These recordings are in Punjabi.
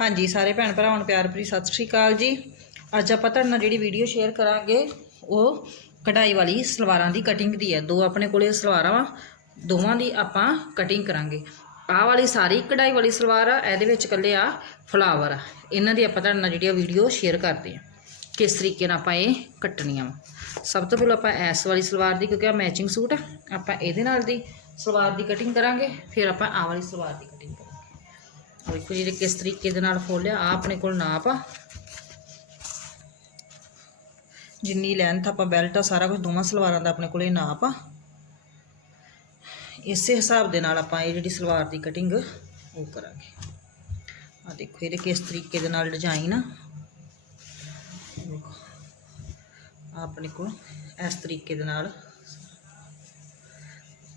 ਹਾਂਜੀ, ਸਾਰੇ ਭੈਣ ਭਰਾਵਾਂ ਨੂੰ ਪਿਆਰ ਭਰੀ ਸਤਿ ਸ਼੍ਰੀ ਅਕਾਲ ਜੀ। ਅੱਜ ਆਪਾਂ ਤੁਹਾਡੇ ਨਾਲ ਜਿਹੜੀ ਵੀਡੀਓ ਸ਼ੇਅਰ ਕਰਾਂਗੇ, ਉਹ ਕਢਾਈ ਵਾਲੀ ਸਲਵਾਰਾਂ ਦੀ ਕਟਿੰਗ ਦੀ ਹੈ। ਦੋ ਆਪਣੇ ਕੋਲੇ ਸਲਵਾਰਾਂ ਵਾ, ਦੋਵਾਂ ਦੀ ਆਪਾਂ ਕਟਿੰਗ ਕਰਾਂਗੇ। ਆਹ ਵਾਲੀ ਸਾਰੀ ਕਢਾਈ ਵਾਲੀ ਸਲਵਾਰ ਆ, ਇਹਦੇ ਵਿੱਚ ਇਕੱਲੇ ਆ ਫਲਾਵਰ ਆ। ਇਹਨਾਂ ਦੀ ਆਪਾਂ ਤੁਹਾਡੇ ਨਾਲ ਜਿਹੜੀ ਵੀਡੀਓ ਸ਼ੇਅਰ ਕਰਦੇ ਆ। ਕਿਸ ਤਰੀਕੇ ਨਾਲ ਆਪਾਂ ਇਹ ਕੱਟਣੀਆਂ ਵਾ। ਸਭ ਤੋਂ ਪਹਿਲਾਂ ਆਪਾਂ ਐਸ ਵਾਲੀ ਸਲਵਾਰ ਦੀ, ਕਿਉਂਕਿ ਆ ਮੈਚਿੰਗ ਸੂਟ ਆ, ਆਪਾਂ ਇਹਦੇ ਨਾਲ ਦੀ ਸਲਵਾਰ ਦੀ ਕਟਿੰਗ ਕਰਾਂਗੇ। ਫਿਰ ਆਪਾਂ ਆਹ ਵਾਲੀ ਸਲਵਾਰ ਦੀ ਕਟਿੰਗ ਕਰਾਂਗੇ। ਦੇਖੋ ਜਿਹੜੇ ਕਿਸ ਤਰੀਕੇ ਦੇ ਨਾਲ ਫੋਲਿਆ ਆ ਆਪਣੇ ਕੋਲ ਨਾਪ ਆ। ਜਿੰਨੀ ਲੈਂਥ ਆਪਾਂ ਬੈਲਟ ਆ, ਸਾਰਾ ਕੁਝ ਦੋਵਾਂ ਸਲਵਾਰਾਂ ਦਾ ਆਪਣੇ ਕੋਲ ਇਹ ਨਾਪ ਆ। ਇਸੇ ਹਿਸਾਬ ਦੇ ਨਾਲ ਆਪਾਂ ਇਹ ਜਿਹੜੀ ਸਲਵਾਰ ਦੀ ਕਟਿੰਗ ਉਹ ਕਰਾਂਗੇ। ਆ ਦੇਖੋ ਇਹਦੇ ਕਿਸ ਤਰੀਕੇ ਦੇ ਨਾਲ ਡਿਜ਼ਾਈਨ ਆ। ਦੇਖੋ ਆਪਣੇ ਕੋਲ ਇਸ ਤਰੀਕੇ ਦੇ ਨਾਲ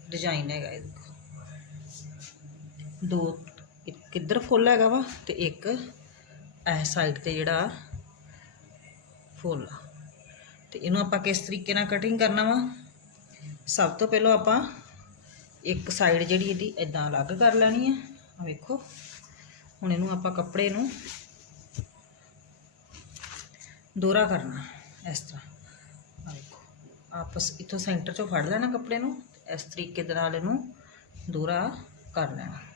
ਡਿਜ਼ਾਈਨ ਹੈਗਾ ਇਹ ਦੇਖੋ। ਦੋ ਕਿੱਧਰ ਫੁੱਲ ਹੈਗਾ ਵਾ? ਤੇ ਇੱਕ ਇਹ ਸਾਈਡ ਤੇ ਜਿਹੜਾ ਫੁੱਲ ਆ। ਤੇ ਇਹਨੂੰ ਆਪਾਂ ਕਿਸ ਤਰੀਕੇ ਨਾਲ ਕਟਿੰਗ ਕਰਨਾ ਵਾ? ਸਭ ਤੋਂ ਪਹਿਲਾਂ ਆਪਾਂ ਇੱਕ ਸਾਈਡ ਜਿਹੜੀ ਇਹਦੀ ਇਦਾਂ ਅਲੱਗ ਕਰ ਲੈਣੀ ਹੈ ਆ ਵੇਖੋ। ਹੁਣ ਇਹਨੂੰ ਆਪਾਂ ਕੱਪੜੇ ਨੂੰ ਦੋਰਾ ਕਰਨਾ ਇਸ ਤਰ੍ਹਾਂ। ਆ ਵੇਖੋ। ਆਪਸ ਇਥੋਂ ਸੈਂਟਰ ਚੋਂ ਫੜ ਲੈਣਾ ਕੱਪੜੇ ਨੂੰ। ਇਸ ਤਰੀਕੇ ਦੇ ਨਾਲ ਇਹਨੂੰ ਦੋਰਾ ਕਰ ਲੈਣਾ।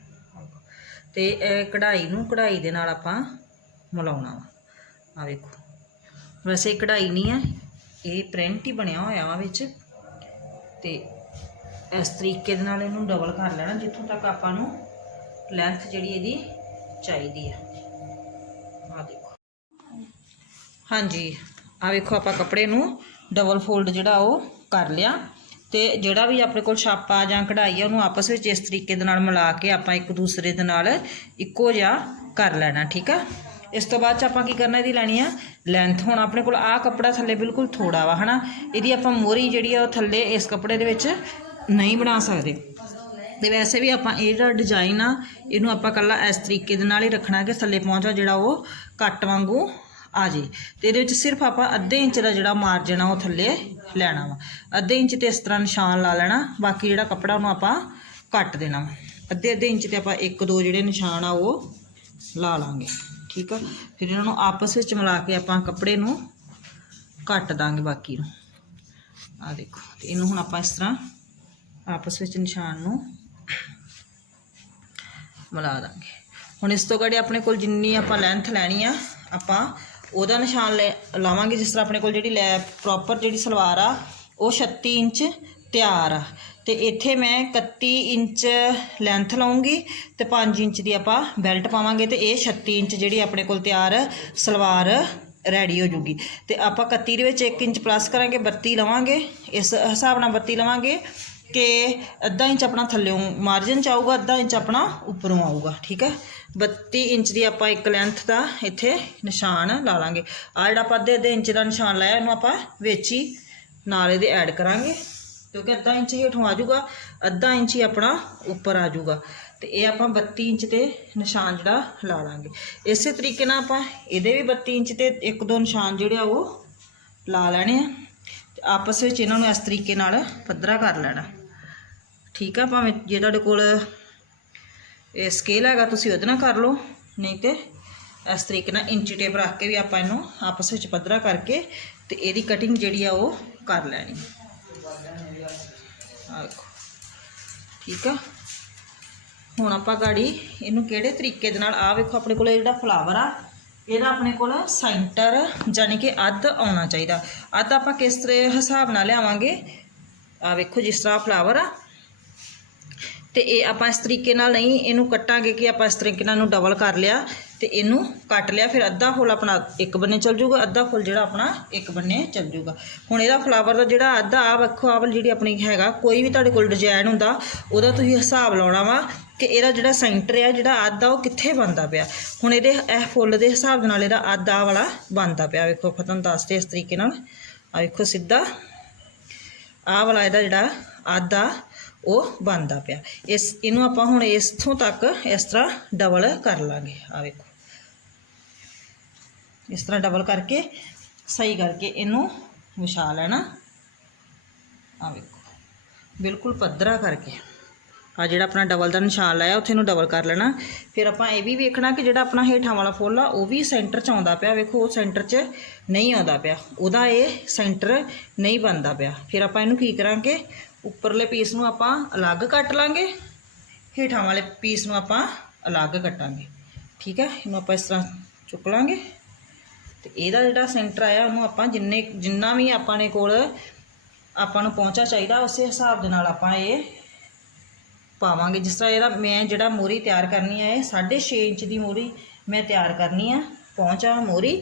ਤੇ ਇਹ ਕਢਾਈ ਨੂੰ ਕਢਾਈ ਦੇ ਨਾਲ ਆਪਾਂ ਮਿਲਾਉਣਾ ਵਾ। ਆ ਵੇਖੋ। ਵੈਸੇ ਕਢਾਈ ਨਹੀਂ ਹੈ, ਇਹ ਪ੍ਰਿੰਟ ਹੀ ਬਣਿਆ ਹੋਇਆ ਵਾ ਵਿੱਚ। ਤੇ ਇਸ ਤਰੀਕੇ ਦੇ ਨਾਲ ਇਹਨੂੰ ਡਬਲ ਕਰ ਲੈਣਾ, ਜਿੱਥੋਂ ਤੱਕ ਆਪਾਂ ਨੂੰ ਲੈਂਥ ਜਿਹੜੀ ਇਹਦੀ ਚਾਹੀਦੀ ਆ। ਆ ਦੇਖੋ। ਹਾਂਜੀ ਆ ਵੇਖੋ ਆਪਾਂ ਕੱਪੜੇ ਨੂੰ ਡਬਲ ਫੋਲਡ ਜਿਹੜਾ ਉਹ ਕਰ ਲਿਆ। ਤੇ ਜਿਹੜਾ ਵੀ ਆਪਣੇ ਕੋਲ ਛਾਪਾ ਜਾਂ ਕਢਾਈ ਆ, ਉਹਨੂੰ ਆਪਸ ਵਿੱਚ ਇਸ ਤਰੀਕੇ ਦੇ ਨਾਲ ਮਿਲਾ ਕੇ ਆਪਾਂ ਇੱਕ ਦੂਸਰੇ ਦੇ ਨਾਲ ਇੱਕੋ ਜਿਹਾ ਕਰ ਲੈਣਾ, ਠੀਕ ਆ? ਇਸ ਤੋਂ ਬਾਅਦ ਚ ਆਪਾਂ ਕੀ ਕਰਨਾ, ਇਹਦੀ ਲੈਣੀ ਆ ਲੈਂਥ ਹੁਣ ਆਪਣੇ ਕੋਲ ਆਹ ਕੱਪੜਾ ਥੱਲੇ ਬਿਲਕੁਲ ਥੋੜਾ ਵਾ, ਹਨਾ? ਇਹਦੀ ਆਪਾਂ ਮੋਰੀ ਜਿਹੜੀ ਆ, ਉਹ ਥੱਲੇ ਇਸ ਕੱਪੜੇ ਦੇ ਵਿੱਚ ਨਹੀਂ ਬਣਾ ਸਕਦੇ। ਤੇ ਵੈਸੇ ਵੀ ਆਪਾਂ ਇਹ ਜਿਹੜਾ ਡਿਜ਼ਾਈਨ ਆ, ਇਹਨੂੰ ਆਪਾਂ ਕੱਲਾ ਇਸ ਤਰੀਕੇ ਦੇ ਨਾਲ ਹੀ ਰੱਖਣਾ ਕਿ ਥੱਲੇ ਪਹੁੰਚਾ ਜਿਹੜਾ ਉਹ ਕੱਟ ਵਾਂਗੂ ਆ ਜੇ। ਤੇ ਇਹਦੇ ਵਿੱਚ ਸਿਰਫ ਆਪਾਂ ਅੱਧੇ ਇੰਚ ਦਾ ਜਿਹੜਾ ਮਾਰਜਨ ਆ ਉਹ ਥੱਲੇ ਲੈਣਾ ਵਾ। ਅੱਧੇ ਇੰਚ ਤੇ ਇਸ ਤਰ੍ਹਾਂ ਨਿਸ਼ਾਨ ਲਾ ਲੈਣਾ, ਬਾਕੀ ਜਿਹੜਾ ਕੱਪੜਾ ਉਹਨੂੰ ਆਪਾਂ ਕੱਟ ਦੇਣਾ ਵਾ। ਅੱਧੇ ਅੱਧੇ ਇੰਚ ਤੇ ਆਪਾਂ ਇੱਕ ਦੋ ਜਿਹੜੇ ਨਿਸ਼ਾਨ ਆ ਉਹ ਲਾ ਲਾਂਗੇ, ਠੀਕ ਆ? ਫਿਰ ਇਹਨਾਂ ਨੂੰ ਆਪਸ ਵਿੱਚ ਮਿਲਾ ਕੇ ਆਪਾਂ ਕੱਪੜੇ ਨੂੰ ਕੱਟ ਦਾਂਗੇ ਬਾਕੀ ਨੂੰ। ਆ ਦੇਖੋ, ਤੇ ਇਹਨੂੰ ਹੁਣ ਆਪਾਂ ਇਸ ਤਰ੍ਹਾਂ ਆਪਸ ਵਿੱਚ ਨਿਸ਼ਾਨ ਨੂੰ ਮਿਲਾ ਦਾਂਗੇ। ਹੁਣ ਇਸ ਤੋਂ ਗੜੇ ਆਪਣੇ ਕੋਲ ਜਿੰਨੀ ਆਪਾਂ ਲੈਂਥ ਲੈਣੀ ਆ, ਆਪਾਂ ਉਹਦਾ ਨਿਸ਼ਾਨ ਲੈ ਲਾਵਾਂਗੇ, ਜਿਸ ਤਰ੍ਹਾਂ ਆਪਣੇ ਕੋਲ ਜਿਹੜੀ ਲੈ ਪ੍ਰੋਪਰ ਜਿਹੜੀ ਸਲਵਾਰ ਆ, ਉਹ 36 ਇੰਚ ਤਿਆਰ ਆ। ਤੇ ਇੱਥੇ ਮੈਂ 31 ਇੰਚ ਲੈਂਥ ਲਾਉਂਗੀ ਤੇ 5 ਇੰਚ ਦੀ ਆਪਾਂ ਬੈਲਟ ਪਾਵਾਂਗੇ ਤੇ ਇਹ 36 ਇੰਚ ਜਿਹੜੀ ਆਪਣੇ ਕੋਲ ਤਿਆਰ ਸਲਵਾਰ ਰੈਡੀ ਹੋ ਜੂਗੀ। ਤੇ ਆਪਾਂ 31 ਦੇ ਵਿੱਚ 1 ਇੰਚ ਪਲੱਸ ਕਰਾਂਗੇ 32 ਲਵਾਂਗੇ, ਇਸ ਹਿਸਾਬ ਨਾਲ 32 ਲਵਾਂਗੇ। ਕਿ ਅੱਧਾ ਇੰਚ ਆਪਣਾ ਥੱਲੇੋਂ ਮਾਰਜਨ ਚ ਆਊਗਾ, ਅੱਧਾ ਇੰਚ ਆਪਣਾ ਉੱਪਰੋਂ ਆਊਗਾ, ਠੀਕ ਹੈ? 32 ਇੰਚ ਦੀ ਆਪਾਂ ਇੱਕ ਲੈਂਥ ਦਾ ਇੱਥੇ ਨਿਸ਼ਾਨ ਲਾ ਲਾਂਗੇ। ਆ ਜਿਹੜਾ ਆਪਾਂ ਅੱਧੇ ਅੱਧੇ ਇੰਚ ਦਾ ਨਿਸ਼ਾਨ ਲਾਇਆ, ਇਹਨੂੰ ਆਪਾਂ ਵਿੱਚ ਹੀ ਨਾਲ ਇਹਦੇ ਐਡ ਕਰਾਂਗੇ, ਕਿਉਂਕਿ ਅੱਧਾ ਇੰਚ ਹੇਠੋਂ ਆ ਜਾਊਗਾ, ਅੱਧਾ ਇੰਚ ਹੀ ਆਪਣਾ ਉੱਪਰ ਆ ਜਾਊਗਾ। ਤੇ ਇਹ ਆਪਾਂ 32 ਇੰਚ ਤੇ ਨਿਸ਼ਾਨ ਜਿਹੜਾ ਲਾ ਲਾਂਗੇ। ਇਸੇ ਤਰੀਕੇ ਨਾਲ ਆਪਾਂ ਇਹਦੇ ਵੀ 32 ਇੰਚ ਤੇ ਇੱਕ ਦੋ ਨਿਸ਼ਾਨ ਜਿਹੜੇ ਆ ਉਹ ਲਾ ਲੈਣੇ ਆ। ਆਪਸ ਵਿੱਚ ਇਹਨਾਂ ਨੂੰ ਇਸ ਤਰੀਕੇ ਨਾਲ ਪੱਧਰਾ ਕਰ ਲੈਣਾ। ਠੀਕ ਆ, ਭਾਵੇਂ ਜੇ ਤੁਹਾਡੇ ਕੋਲ ਇਹ ਸਕੇਲ ਹੈਗਾ, ਤੁਸੀਂ ਉਹਦੇ ਨਾਲ ਕਰ ਲਓ। ਨਹੀਂ ਤੇ ਇਸ ਤਰੀਕੇ ਨਾਲ ਇੰਚੀ ਟੇਪ ਰੱਖ ਕੇ ਵੀ ਆਪਾਂ ਇਹਨੂੰ ਆਪਸ ਵਿੱਚ ਪੱਧਰਾ ਕਰਕੇ ਤੇ ਇਹਦੀ ਕਟਿੰਗ ਜਿਹੜੀ ਆ ਉਹ ਕਰ ਲੈਣੀ। ਆ ਠੀਕ ਆ। ਹੁਣ ਆਪਾਂ ਗਾੜੀ ਇਹਨੂੰ ਕਿਹੜੇ ਤਰੀਕੇ ਦੇ ਨਾਲ ਆ ਵੇਖੋ ਆਪਣੇ ਕੋਲ ਜਿਹੜਾ ਫਲਾਵਰ ਆ ਇਹਦਾ ਆਪਣੇ ਕੋਲ ਸੈਂਟਰ ਯਾਨੀ ਕਿ ਅੱਧ ਆਉਣਾ ਚਾਹੀਦਾ। ਅੱਧ ਆਪਾਂ ਕਿਸ ਤਰ੍ਹਾਂ ਹਿਸਾਬ ਨਾਲ ਲਿਆਵਾਂਗੇ? ਆ ਵੇਖੋ ਜਿਸ ਤਰ੍ਹਾਂ ਫਲਾਵਰ ਆ। ਤੇ ਇਹ ਆਪਾਂ ਇਸ ਤਰੀਕੇ ਨਾਲ ਨਹੀਂ, ਇਹਨੂੰ ਕੱਟਾਂਗੇ ਕਿ ਆਪਾਂ ਇਸ ਤਰੀਕੇ ਨਾਲ ਇਹਨੂੰ ਡਬਲ ਕਰ ਲਿਆ ਤੇ ਇਹਨੂੰ ਕੱਟ ਲਿਆ, ਫਿਰ ਅੱਧਾ ਫੁੱਲ ਆਪਣਾ ਇੱਕ ਬੰਨੇ ਚੱਲ ਜਾਊਗਾ, ਅੱਧਾ ਫੁੱਲ ਜਿਹੜਾ ਆਪਣਾ ਇੱਕ ਬੰਨੇ ਚੱਲ ਜਾਊਗਾ। ਹੁਣ ਇਹਦਾ ਫਲਾਵਰ ਦਾ ਜਿਹੜਾ ਅੱਧਾ ਆ ਵੇਖੋ, ਆਹ ਵਾਲੀ ਜਿਹੜੀ ਆਪਣੀ ਹੈਗਾ, ਕੋਈ ਵੀ ਤੁਹਾਡੇ ਕੋਲ ਡਿਜ਼ਾਈਨ ਹੁੰਦਾ, ਉਹਦਾ ਤੁਸੀਂ ਹਿਸਾਬ ਲਾਉਣਾ ਵਾ ਕਿ ਇਹਦਾ ਜਿਹੜਾ ਸੈਂਟਰ ਆ, ਜਿਹੜਾ ਅੱਧ ਆ, ਉਹ ਕਿੱਥੇ ਬਣਦਾ ਪਿਆ? ਹੁਣ ਇਹਦੇ ਇਹ ਫੁੱਲ ਦੇ ਹਿਸਾਬ ਨਾਲ ਇਹਦਾ ਅੱਧ ਅੱਧਾ ਵਾਲਾ ਬਣਦਾ ਪਿਆ। ਵੇਖੋ ਫਤਨ ਦੱਸਦੇ ਇਸ ਤਰੀਕੇ ਨਾਲ। ਆ ਵੇਖੋ ਸਿੱਧਾ। ਆਹ ਵਾਲਾ ਇਹਦਾ ਜਿਹੜਾ ਅੱਧ ਆ, ਉਹ ਬਣਦਾ ਪਿਆ। ਇਸ, ਇਹਨੂੰ ਆਪਾਂ ਹੁਣ ਇਸਥੋਂ ਤੱਕ ਇਸ ਤਰ੍ਹਾਂ ਡਬਲ ਕਰ ਲਾਂਗੇ। ਆ ਵੇਖੋ। ਇਸ ਤਰ੍ਹਾਂ ਡਬਲ ਕਰਕੇ, ਸਹੀ ਕਰਕੇ ਇਹਨੂੰ ਵਿਛਾ ਲੈਣਾ। ਆ ਵੇਖੋ। ਬਿਲਕੁਲ ਪੱਧਰਾ ਕਰਕੇ। ਆ ਜਿਹੜਾ ਆਪਣਾ ਡਬਲ ਦਾ ਨਿਸ਼ਾਨ ਲਾਇਆ, ਉੱਥੇ ਨੂੰ ਡਬਲ ਕਰ ਲੈਣਾ। ਫਿਰ ਆਪਾਂ ਇਹ ਵੀ ਵੇਖਣਾ ਕਿ ਜਿਹੜਾ ਆਪਣਾ ਹੇਠਾਂ ਵਾਲਾ ਫੁੱਲ ਆ, ਉਹ ਵੀ ਸੈਂਟਰ 'ਚ ਆਉਂਦਾ ਪਿਆ। ਵੇਖੋ, ਉਹ ਸੈਂਟਰ 'ਚ ਨਹੀਂ ਆਉਂਦਾ ਪਿਆ। ਉਹਦਾ ਇਹ ਸੈਂਟਰ ਨਹੀਂ ਬਣਦਾ ਪਿਆ। ਫਿਰ ਆਪਾਂ ਇਹਨੂੰ ਕੀ ਕਰਾਂਗੇ? ਉੱਪਰਲੇ ਪੀਸ ਨੂੰ ਆਪਾਂ ਅਲੱਗ ਕੱਟ ਲਾਂਗੇ। ਹੇਠਾਂ ਵਾਲੇ ਪੀਸ ਨੂੰ ਆਪਾਂ ਅਲੱਗ ਕੱਟਾਂਗੇ। ਠੀਕ ਹੈ? ਇਹਨੂੰ ਆਪਾਂ ਇਸ ਤਰ੍ਹਾਂ ਚੁੱਕ ਲਾਂਗੇ। ਤੇ ਇਹਦਾ ਜਿਹੜਾ ਸੈਂਟਰ ਆਇਆ, ਉਹਨੂੰ ਆਪਾਂ ਜਿੰਨੇ, ਜਿੰਨਾ ਵੀ ਆਪਾਂ ਨੇ ਕੋਲ ਆਪਾਂ ਨੂੰ ਪਹੁੰਚਾ ਚਾਹੀਦਾ, ਉਸੇ ਹਿਸਾਬ ਦੇ ਨਾਲ ਆਪਾਂ ਇਹ ਪਾਵਾਂਗੇ। ਜਿਸ ਤਰ੍ਹਾਂ ਇਹਦਾ ਮੈਂ ਜਿਹੜਾ ਮੋਰੀ ਤਿਆਰ ਕਰਨੀ ਹੈ ਇਹ 6.5 ਇੰਚ ਦੀ ਮੋਰੀ ਮੈਂ ਤਿਆਰ ਕਰਨੀ ਆ। ਪਹੁੰਚਾ ਮੋਰੀ।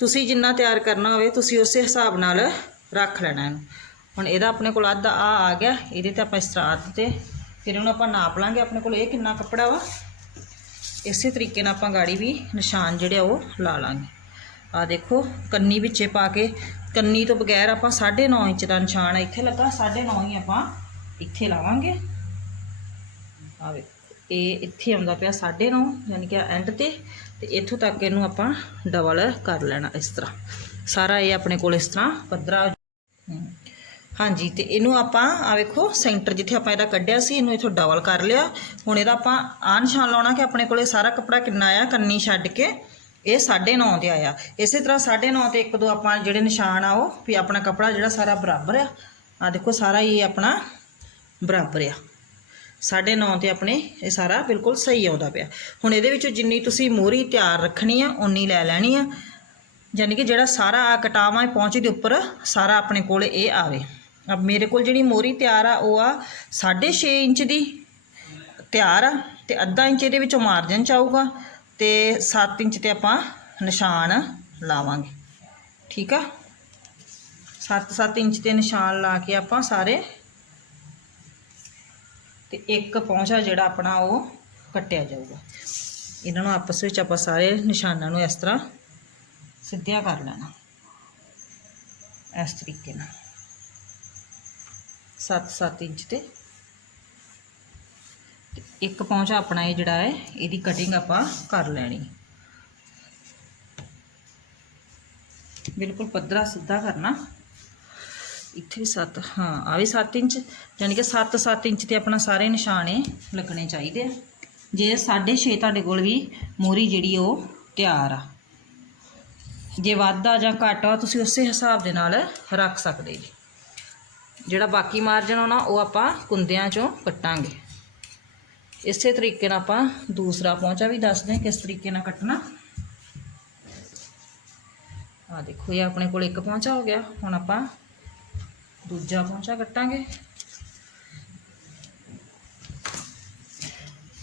ਤੁਸੀਂ ਜਿੰਨਾ ਤਿਆਰ ਕਰਨਾ ਹੋਵੇ, ਤੁਸੀਂ ਉਸੇ ਹਿਸਾਬ ਨਾਲ ਰੱਖ ਲੈਣਾ ਇਹਨੂੰ। ਹੁਣ ਇਹਦਾ ਆਪਣੇ ਕੋਲ ਅੱਧ ਆ ਆ ਗਿਆ। ਇਹਦੇ ਤੇ ਆਪਾਂ ਇਸ ਤਰ੍ਹਾਂ ਅੱਧ ਤੇ ਫਿਰ ਇਹਨੂੰ ਆਪਾਂ ਨਾਪ ਲਾਂਗੇ। ਆਪਣੇ ਕੋਲ ਇਹ ਕਿੰਨਾ ਕੱਪੜਾ ਵਾ? ਇਸੇ ਤਰੀਕੇ ਨਾਲ ਆਪਾਂ ਗਾੜੀ ਵੀ ਨਿਸ਼ਾਨ ਜਿਹੜੇ ਆ ਉਹ ਲਾ ਲਾਂਗੇ। ਆ ਦੇਖੋ, ਕੰਨੀ ਵਿੱਚੇ ਪਾ ਕੇ, ਕੰਨੀ ਤੋਂ ਬਗੈਰ ਆਪਾਂ 9.5 ਇੰਚ ਦਾ ਨਿਸ਼ਾਨ ਇੱਥੇ ਲੱਗਾ। 9.5 ਹੀ ਆਪਾਂ ਇੱਥੇ ਲਾਵਾਂਗੇ। ਆਵੇ। ਇਹ ਇੱਥੇ ਆਉਂਦਾ ਪਿਆ 9.5 ਯਾਨੀ ਕਿ ਐਂਡ ਤੇ ਤੇ ਇੱਥੋਂ ਤੱਕ ਇਹਨੂੰ ਆਪਾਂ ਡਬਲ ਕਰ ਲੈਣਾ ਇਸ ਤਰ੍ਹਾਂ। ਸਾਰਾ ਇਹ ਆਪਣੇ ਕੋਲ ਇਸ ਤਰ੍ਹਾਂ ਪੱਧਰਾ ਹਾਂਜੀ, ਤੇ ਇਹਨੂੰ ਆਪਾਂ ਆ ਵੇਖੋ ਸੈਂਟਰ ਜਿੱਥੇ ਆਪਾਂ ਇਹਦਾ ਕੱਢਿਆ ਸੀ, ਇਹਨੂੰ ਇਥੋਂ ਡਬਲ ਕਰ ਲਿਆ। ਹੁਣ ਇਹਦਾ ਆਪਾਂ ਆ ਨਿਸ਼ਾਨ ਲਾਉਣਾ ਕਿ ਆਪਣੇ ਕੋਲੇ ਸਾਰਾ ਕੱਪੜਾ ਕਿੰਨਾ ਆਇਆ, ਕੰਨੀ ਛੱਡ ਕੇ ਇਹ 9.5 ਤੇ ਆਇਆ। ਇਸੇ ਤਰ੍ਹਾਂ 9.5 ਤੇ ਇੱਕ ਦੋ ਆਪਾਂ ਜਿਹੜੇ ਨਿਸ਼ਾਨ ਆ ਉਹ, ਵੀ ਆਪਣਾ ਕੱਪੜਾ ਜਿਹੜਾ ਸਾਰਾ ਬਰਾਬਰ ਆ। ਆ ਦੇਖੋ, ਸਾਰਾ ਇਹ ਆਪਣਾ ਬਰਾਬਰ ਆ। 9.5 ਤੇ ਆਪਣੇ ਇਹ ਸਾਰਾ ਬਿਲਕੁਲ ਸਹੀ ਆਉਂਦਾ ਪਿਆ। ਹੁਣ ਇਹਦੇ ਵਿੱਚੋਂ ਜਿੰਨੀ ਤੁਸੀਂ ਮੋਹਰੀ ਤਿਆਰ ਰੱਖਣੀ ਆ, ਓਨੀ ਲੈ ਲੈਣੀ ਆ। ਯਾਨੀ ਕਿ ਜਿਹੜਾ ਸਾਰਾ ਆ ਕਟਾਵਾਂ ਇਹ ਪਹੁੰਚ ਦੇ ਉੱਪਰ, ਸਾਰਾ ਆਪਣੇ ਕੋਲ ਇਹ ਆਵੇ। ਅਬ ਮੇਰੇ ਕੋਲ ਜਿਹੜੀ ਮੋਹਰੀ ਤਿਆਰ ਆ, ਉਹ ਆ 6.5 ਇੰਚ ਦੀ ਤਿਆਰ ਆ ਤੇ ਅੱਧਾ ਇੰਚ ਇਹਦੇ ਵਿੱਚੋਂ ਮਾਰਜਨ ਚ ਆਊਗਾ ਤੇ 7 ਇੰਚ ਤੇ ਆਪਾਂ ਨਿਸ਼ਾਨ ਲਾਵਾਂਗੇ। ਠੀਕ ਆ? 7-7 ਇੰਚ ਤੇ ਨਿਸ਼ਾਨ ਲਾ ਕੇ ਆਪਾਂ ਸਾਰੇ ਤੇ ਇੱਕ ਪੌਂਚਾ ਜਿਹੜਾ ਆਪਣਾ ਉਹ ਕੱਟਿਆ ਜਾਊਗਾ। ਇਹਨਾਂ ਨੂੰ ਆਪਸ ਵਿੱਚ ਆਪਾਂ ਸਾਰੇ ਨਿਸ਼ਾਨਾਂ ਨੂੰ ਇਸ ਤਰ੍ਹਾਂ ਸਿੱਧਿਆ ਕਰ ਲੈਣਾ। ਇਸ ਤਰੀਕੇ ਨਾਲ। 7-7 ਇੰਚ ਤੇ। ਤੇ ਇੱਕ ਪੌਂਚਾ ਆਪਣਾ ਇਹ ਜਿਹੜਾ ਹੈ, ਇਹਦੀ ਕਟਿੰਗ ਆਪਾਂ ਕਰ ਲੈਣੀ। ਬਿਲਕੁਲ ਪੱਧਰਾ ਸਿੱਧਾ ਕਰਨਾ। ਇੱਥੇ ਵੀ 7 ਹਾਂ ਆ ਵੀ 7 ਇੰਚ ਯਾਨੀ ਕਿ 7-7 ਇੰਚ ਤੇ ਆਪਣਾ ਸਾਰੇ ਨਿਸ਼ਾਨੇ ਲੱਗਣੇ ਚਾਹੀਦੇ ਆ। ਜੇ 6.5 ਤੁਹਾਡੇ ਕੋਲ ਵੀ ਮੋਰੀ ਜਿਹੜੀ ਉਹ ਤਿਆਰ ਆ। ਜੇ ਵਾਧਾ ਜਾਂ ਘੱਟ ਆ, ਤੁਸੀਂ ਉਸੇ ਹਿਸਾਬ ਦੇ ਨਾਲ ਰੱਖ ਸਕਦੇ ਜੀ। ਜਿਹੜਾ ਬਾਕੀ ਮਾਰਜਨ ਆਉਣਾ ਉਹ ਆਪਾਂ ਕੁੰਦਿਆਂ ਚੋਂ ਕੱਟਾਂਗੇ। ਇਸੇ ਤਰੀਕੇ ਨਾਲ ਆਪਾਂ ਦੂਸਰਾ ਪਹੁੰਚਾ ਵੀ ਦੱਸਦੇ ਹਾਂ ਕਿਸ ਤਰੀਕੇ ਨਾਲ ਕੱਟਣਾ। ਆ ਦੇਖੋ, ਇਹ ਆਪਣੇ ਕੋਲ ਇੱਕ ਪਹੁੰਚਾ ਹੋ ਗਿਆ। ਹੁਣ ਆਪਾਂ ਦੂਜਾ ਪਹੁੰਚਾ ਕੱਟਾਂਗੇ।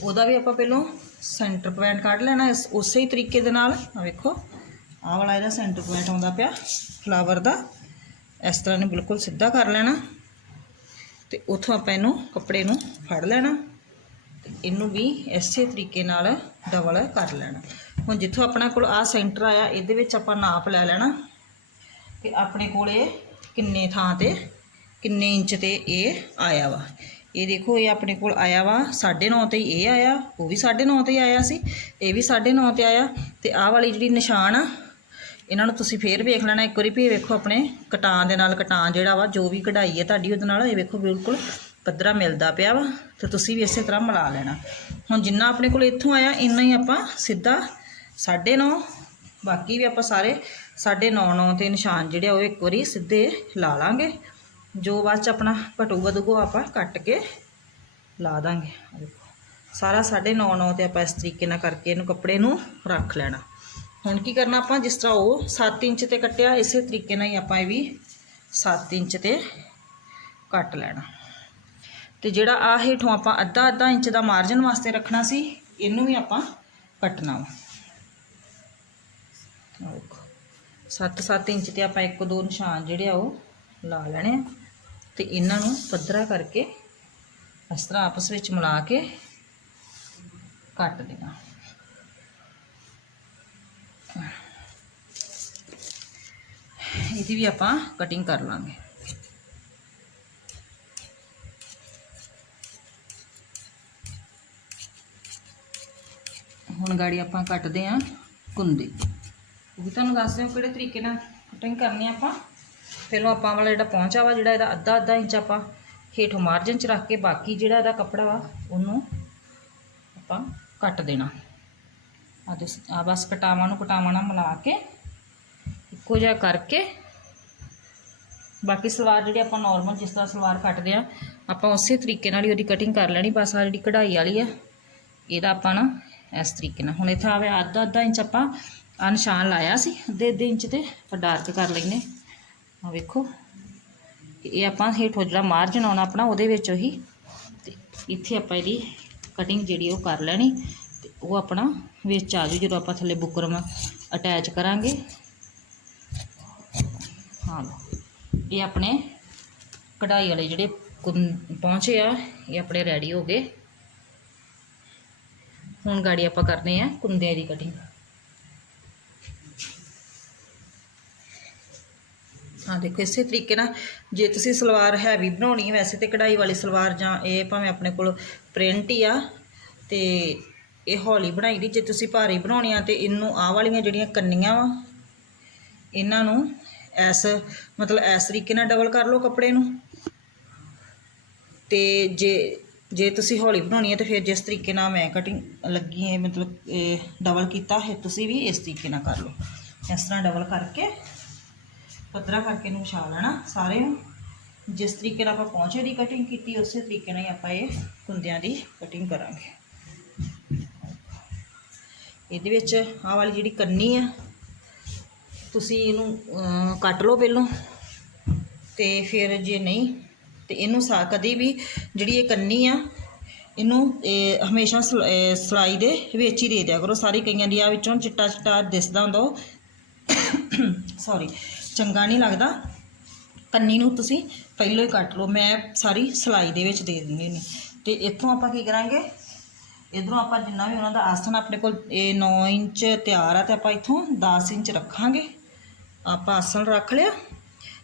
ਉਹਦਾ ਵੀ ਆਪਾਂ ਪਹਿਲਾਂ ਸੈਂਟਰ ਪੁਆਇੰਟ ਕੱਢ ਲੈਣਾ ਇਸ ਉਸੇ ਹੀ ਤਰੀਕੇ ਦੇ ਨਾਲ। ਆ ਵੇਖੋ, ਆਹ ਵਾਲਾ ਇਹਦਾ ਸੈਂਟਰ ਪੁਆਇੰਟ ਆਉਂਦਾ ਪਿਆ ਫਲਾਵਰ ਦਾ। ਇਸ ਤਰ੍ਹਾਂ ਨੇ ਬਿਲਕੁਲ ਸਿੱਧਾ ਕਰ ਲੈਣਾ। ਤੇ ਉਥੋਂ ਆਪਾਂ ਇਹਨੂੰ ਕੱਪੜੇ ਨੂੰ ਫੜ ਲੈਣਾ। ਤੇ ਇਹਨੂੰ ਵੀ ਇਸੇ ਤਰੀਕੇ ਨਾਲ ਡਬਲ ਕਰ ਲੈਣਾ। ਹੁਣ ਜਿੱਥੋਂ ਆਪਣਾ ਕੋਲ ਆ ਸੈਂਟਰ ਆਇਆ, ਇਹਦੇ ਵਿੱਚ ਆਪਾਂ ਨਾਪ ਲੈ ਲੈਣਾ। ਕਿ ਆਪਣੇ ਕੋਲੇ ਕਿੰਨੇ ਥਾਂ ਤੇ, ਕਿੰਨੇ ਇੰਚ ਤੇ ਇਹ ਆਇਆ ਵਾ। ਇਹ ਦੇਖੋ, ਇਹ ਆਪਣੇ ਕੋਲ ਆਇਆ ਵਾ 9.5 ਤੇ ਹੀ ਇਹ ਆਇਆ, ਉਹ ਵੀ 9.5 ਤੇ ਹੀ ਆਇਆ ਸੀ, ਇਹ ਵੀ 9.5 ਤੇ ਆਇਆ। ਤੇ ਆਹ ਵਾਲੀ ਜਿਹੜੀ ਨਿਸ਼ਾਨ ਆ, ਇਹਨਾਂ ਨੂੰ ਤੁਸੀਂ ਫੇਰ ਵੇਖ ਲੈਣਾ, ਇੱਕ ਵਾਰੀ ਵੀ ਵੇਖੋ ਆਪਣੇ ਕਟਾਨ ਦੇ ਨਾਲ ਕਟਾਨ ਜਿਹੜਾ ਵਾ, ਜੋ ਵੀ ਕਢਾਈ ਹੈ ਤੁਹਾਡੀ ਉਹਦੇ ਨਾਲ, ਇਹ ਵੇਖੋ ਬਿਲਕੁਲ ਪੱਧਰਾ ਮਿਲਦਾ ਪਿਆ ਵਾ, ਤੇ ਤੁਸੀਂ ਵੀ ਇਸੇ ਤਰ੍ਹਾਂ ਮਿਲਾ ਲੈਣਾ। ਹੁਣ ਜਿੰਨਾ ਆਪਣੇ ਕੋਲ ਇੱਥੋਂ ਆਇਆ, ਇੰਨਾ ਹੀ ਆਪਾਂ ਸਿੱਧਾ 9.5 ਬਾਕੀ ਵੀ ਆਪਾਂ ਸਾਰੇ 9.5 9 ਤੇ ਨਿਸ਼ਾਨ ਜਿਹੜੇ ਆ ਉਹ ਇੱਕ ਵਾਰੀ ਸਿੱਧੇ ਲਾ ਲਾਂਗੇ। ਜੋ ਬਾਅਦ ਚ ਆਪਣਾ ਘਟੂ ਵਧੂਗਾ ਆਪਾਂ ਕੱਟ ਕੇ ਲਾ ਦਾਂਗੇ। ਆਹ ਦੇਖੋ, ਸਾਰਾ 9.5 ਤੇ ਆਪਾਂ ਇਸ ਤਰੀਕੇ ਨਾਲ ਕਰਕੇ ਇਹਨੂੰ ਕੱਪੜੇ ਨੂੰ ਰੱਖ ਲੈਣਾ। ਹੁਣ ਕੀ ਕਰਨਾ ਆਪਾਂ, ਜਿਸ ਤਰ੍ਹਾਂ ਉਹ 7 ਇੰਚ ਤੇ ਕੱਟਿਆ, ਇਸੇ ਤਰੀਕੇ ਨਾਲ ਹੀ ਆਪਾਂ ਇਹ ਵੀ 7 ਇੰਚ ਤੇ ਕੱਟ ਲੈਣਾ। ਤੇ ਜਿਹੜਾ ਆ ਹੇਠੋਂ ਆਪਾਂ ਅੱਧਾ ਅੱਧਾ ਇੰਚ ਦਾ ਮਾਰਜਨ ਵਾਸਤੇ ਰੱਖਣਾ ਸੀ, ਇਹਨੂੰ ਵੀ ਆਪਾਂ ਕੱਟਣਾ ਵਾ ਆਹ ਦੇਖੋ 7-7 ਇੰਚ ਤੇ ਆਪਾਂ ਇੱਕ ਦੋ ਨਿਸ਼ਾਨ ਜਿਹੜੇ ਆ ਉਹ ਲਾ ਲੈਣੇ ਆ। ਤੇ ਇਹਨਾਂ ਨੂੰ ਪੱਧਰਾ ਕਰਕੇ ਇਸ ਤਰ੍ਹਾਂ ਆਪਸ ਵਿੱਚ ਮਿਲਾ ਕੇ ਕੱਟ ਦੇਣਾ। ਇਹਦੀ ਵੀ ਆਪਾਂ ਕਟਿੰਗ ਕਰ ਲਾਂਗੇ। ਹੁਣ ਗਾੜੀ ਆਪਾਂ ਕੱਟਦੇ ਆਂ ਕੁੰਦੀ। ਉਹ ਵੀ ਤੁਹਾਨੂੰ ਦੱਸ ਦਿਓ ਕਿਹੜੇ ਤਰੀਕੇ ਨਾਲ ਕਟਿੰਗ ਕਰਨੀ ਆ ਆਪਾਂ। ਪਹਿਲਾਂ ਆਪਾਂ ਵਾਲਾ ਜਿਹੜਾ ਪਹੁੰਚਾ ਵਾ, ਜਿਹੜਾ ਇਹਦਾ ਅੱਧਾ ਅੱਧਾ ਇੰਚ ਆਪਾਂ ਹੇਠੋਂ ਮਾਰਜਨ ਚ ਰੱਖ ਕੇ ਬਾਕੀ ਜਿਹੜਾ ਇਹਦਾ ਕੱਪੜਾ ਵਾ, ਉਹਨੂੰ ਆਪਾਂ ਕੱਟ ਦੇਣਾ। ਆ ਦੇ ਆ ਬਸ ਕਟਾਵਾਂ ਨੂੰ ਕਟਾਵਾਂ ਨਾਲ ਮਿਲਾ ਕੇ ਇੱਕੋ ਜਿਹਾ ਕਰਕੇ ਬਾਕੀ ਸਲਵਾਰ ਜਿਹੜੀ ਆਪਾਂ ਨਾਰਮਲ ਜਿਸ ਤਰ੍ਹਾਂ ਸਲਵਾਰ ਕੱਟਦੇ ਆ, ਆਪਾਂ ਉਸੇ ਤਰੀਕੇ ਨਾਲ ਹੀ ਉਹਦੀ ਕਟਿੰਗ ਕਰ ਲੈਣੀ। ਬਸ ਆ ਜਿਹੜੀ ਕਢਾਈ ਵਾਲੀ ਆ, ਇਹਦਾ ਆਪਾਂ ਨਾ ਇਸ ਤਰੀਕੇ ਨਾਲ। ਹੁਣ ਇੱਥੇ ਆਵੇ ਅੱਧਾ ਅੱਧਾ ਇੰਚ ਆਪਾਂ ਆ ਨਿਸ਼ਾਨ ਲਾਇਆ ਸੀ, ਅੱਧੇ ਅੱਧੇ ਇੰਚ ਤੇ, ਆਪਾਂ ਡਾਰਕ ਕਰ ਲੈਨੇ ਆ ਵੇਖੋ ਇਹ ਆਪਾਂ ਹੇਠੋਂ ਜਿਹੜਾ ਮਾਰਜਨ ਆਉਣਾ ਆਪਣਾ, ਉਹਦੇ ਵਿੱਚ ਉਹੀ, ਤੇ ਇੱਥੇ ਆਪਾਂ ਇਹਦੀ ਕਟਿੰਗ ਜਿਹੜੀ ਉਹ ਕਰ ਲੈਣੀ, ਤੇ ਉਹ ਆਪਣਾ ਵਿੱਚ ਆ ਜੂ ਜਦੋਂ ਆਪਾਂ ਥੱਲੇ ਬੁਕਰਮ ਅਟੈਚ ਕਰਾਂਗੇ। ਹਾਂ, ਇਹ ਆਪਣੇ ਕਢਾਈ ਵਾਲੇ ਜਿਹੜੇ ਕੁੰ- ਪਹੁੰਚੇ ਆ, ਇਹ ਆਪਣੇ ਰੈਡੀ ਹੋ ਗਏ। ਹੁਣ ਗਾੜੀ ਆਪਾਂ ਕਰਨੇ ਆ ਕੁੰਦਿਆਂ ਦੀ ਕਟਿੰਗ ਹਾਂ, ਦੇਖੋ ਇਸੇ ਤਰੀਕੇ ਨਾਲ ਜੇ ਤੁਸੀਂ ਸਲਵਾਰ ਹੈਵੀ ਬਣਾਉਣੀ ਹੈ, ਵੈਸੇ ਤੇ ਕਢਾਈ ਵਾਲੀ ਸਲਵਾਰ ਜਾਂ ਇਹ ਭਾਵੇਂ ਆਪਣੇ ਕੋਲ ਪ੍ਰਿੰਟ ਹੀ ਆ, ਤੇ ਇਹ ਹੌਲੀ ਬਣਾਈ ਦੀ, ਜੇ ਤੁਸੀਂ ਭਾਰੀ ਬਣਾਉਣੀ ਆ ਤੇ ਇਹਨੂੰ ਆਹ ਵਾਲੀਆਂ ਜਿਹੜੀਆਂ ਕੰਨੀਆਂ ਵਾ, ਇਹਨਾਂ ਨੂੰ ਐਸ ਮਤਲਬ ਐਸ ਤਰੀਕੇ ਨਾਲ ਡਬਲ ਕਰ ਲਓ ਕੱਪੜੇ ਨੂੰ। ਤੇ ਜੇ ਜੇ ਤੁਸੀਂ ਹੌਲੀ ਬਣਾਉਣੀ ਹੈ ਤੇ ਫਿਰ ਜਿਸ ਤਰੀਕੇ ਨਾਲ ਮੈਂ ਕਟਿੰਗ ਲੱਗੀ ਹੈ ਮਤਲਬ ਡਬਲ ਕੀਤਾ ਹੈ ਤੁਸੀਂ ਵੀ ਇਸ ਤਰੀਕੇ ਨਾਲ ਕਰ ਲਓ। ਇਸ ਤਰ੍ਹਾਂ ਡਬਲ ਕਰਕੇ ਪੱਧਰਾ ਕਰਕੇ ਨੂੰ ਵਿਛਾ ਲੈਣਾ ਸਾਰੇ ਨੂੰ। ਜਿਸ ਤਰੀਕੇ ਨਾਲ ਆਪਾਂ ਪਹੁੰਚੇ ਦੀ ਕਟਿੰਗ ਕੀਤੀ, ਉਸੇ ਤਰੀਕੇ ਨਾਲ ਹੀ ਆਪਾਂ ਇਹ ਕੁੰਦਿਆਂ ਦੀ ਕਟਿੰਗ ਕਰਾਂਗੇ। ਇਹਦੇ ਵਿੱਚ ਆਹ ਵਾਲੀ ਜਿਹੜੀ ਕੰਨੀ ਆ, ਤੁਸੀਂ ਇਹਨੂੰ ਕੱਟ ਲਓ ਪਹਿਲੋਂ ਤੇ ਫਿਰ ਜੇ ਨਹੀਂ, ਤੇ ਇਹਨੂੰ ਸਾ, ਕਦੀ ਵੀ ਜਿਹੜੀ ਇਹ ਕੰਨੀ ਆ, ਇਹਨੂੰ, ਇਹ, ਹਮੇਸ਼ਾ ਸਲ- ਸਿਲਾਈ ਦੇ ਵਿੱਚ ਹੀ ਦੇ ਦਿਆ ਕਰੋ। ਸਾਰੀ ਕਈਆਂ ਦੀ ਆ ਵਿੱਚੋਂ ਚਿੱਟਾ ਚਿੱਟਾ ਦਿਸਦਾ ਹੁੰਦਾ ਉਹ। ਸੌਰੀ ਚੰਗਾ ਨਹੀਂ ਲੱਗਦਾ। ਕੰਨੀ ਨੂੰ ਤੁਸੀਂ ਪਹਿਲਾਂ ਹੀ ਕੱਟ ਲਓ। ਮੈਂ ਸਾਰੀ ਸਿਲਾਈ ਦੇ ਵਿੱਚ ਦੇ ਦਿੰਦੀ ਹੁੰਦੀ। ਤੇ ਇੱਥੋਂ ਆਪਾਂ ਕੀ ਕਰਾਂਗੇ? ਇਧਰੋਂ ਆਪਾਂ ਜਿੰਨਾ ਵੀ ਉਹਨਾਂ ਦਾ ਆਸਣ ਆਪਣੇ ਕੋਲ, ਇਹ 9 ਇੰਚ ਤਿਆਰ ਆ ਤੇ ਆਪਾਂ ਇੱਥੋਂ 10 ਇੰਚ ਰੱਖਾਂਗੇ। ਆਪਾਂ ਆਸਣ ਰੱਖ ਲਿਆ।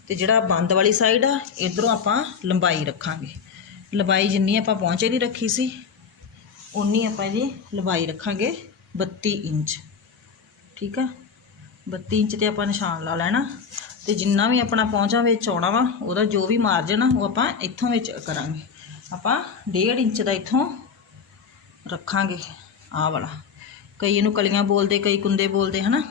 ਤੇ ਜਿਹੜਾ ਬੰਦ ਵਾਲੀ ਸਾਈਡ ਆ, ਇਧਰੋਂ ਆਪਾਂ ਲੰਬਾਈ ਰੱਖਾਂਗੇ। ਲੰਬਾਈ ਜਿੰਨੀ ਆਪਾਂ ਪਹੁੰਚੇ ਦੀ ਰੱਖੀ ਸੀ ਉਨੀ ਆਪਾਂ ਜੀ ਲੰਬਾਈ ਰੱਖਾਂਗੇ 32 ਇੰਚ। ਠੀਕ ਆ? 32 ਇੰਚ ਤੇ ਆਪਾਂ ਨਿਸ਼ਾਨ ਲਾ ਲੈਣਾ। ਤੇ ਜਿੰਨਾ ਵੀ ਆਪਣਾ ਪਹੁੰਚਾ ਵਿੱਚ ਆਉਣਾ ਵਾ, ਉਹਦਾ ਜੋ ਵੀ ਮਾਰਜਨ ਆ, ਉਹ ਆਪਾਂ ਇੱਥੋਂ ਵਿੱਚ ਕਰਾਂਗੇ। ਆਪਾਂ 1.5 ਇੰਚ ਦਾ ਇੱਥੋਂ ਰੱਖਾਂਗੇ, ਆਹ ਵਾਲਾ। ਕਈ ਇਹਨੂੰ ਕਲੀਆਂ ਬੋਲਦੇ, ਕਈ ਕੁੰਦੇ ਬੋਲਦੇ, ਹਨਾ?